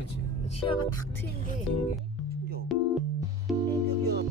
그치. 시야가 탁 트인 게. 신기하고.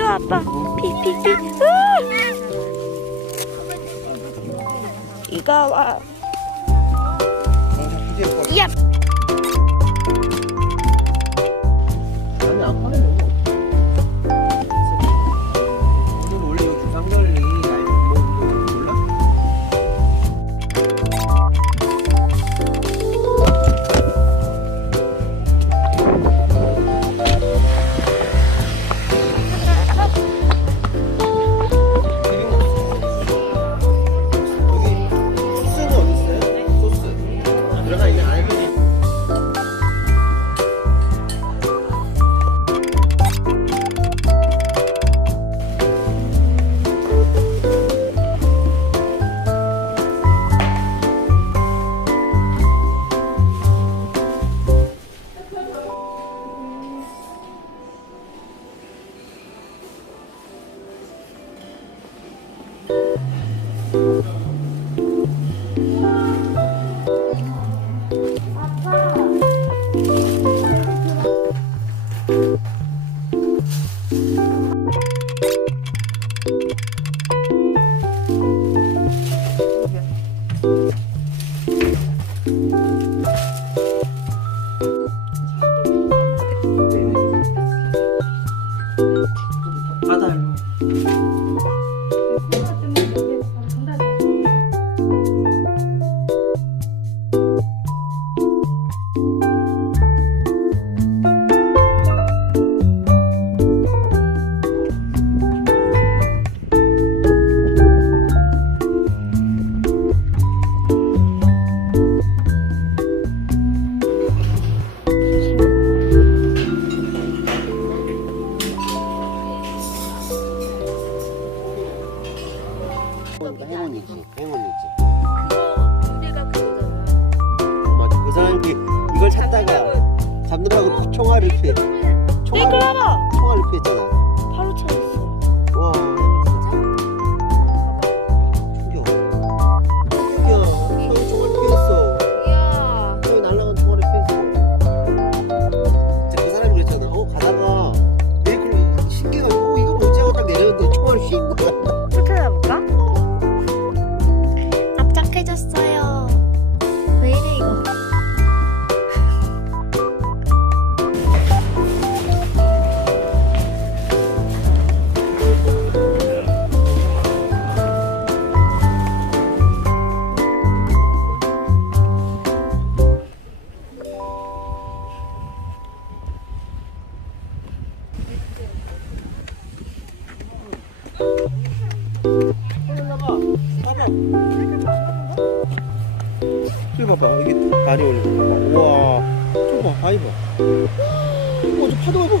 아빠 피피피 이거 와 야. 아니 아빠는 너무 없어. 오늘 원래 이 주상관리 나이 뭐 몰라? 바다로. 행운이지. 행운이지. 그거 문제가 그거잖아. 맞아. 그 사람이 이걸 찾다가 잡느라고 총알을 피해. 총알을 피했잖아. 바로 찾았어. 와. 충격. 충격. 형이 총알 피했어. 이야. 형이 날라간 총알을 피했어. 그 사람이 그랬잖아. 가다가 메이크로 신기해가지고 이거 뭐지 하고 딱 내렸는데 총알을 휘인 거야. 또 찾아볼까? 납작해졌어요. 왜 이래 이거? 저기 봐봐. 이게 다리 올리고 봐봐. 우와. 저거 봐. 바위 봐. 저 파도 봐봐.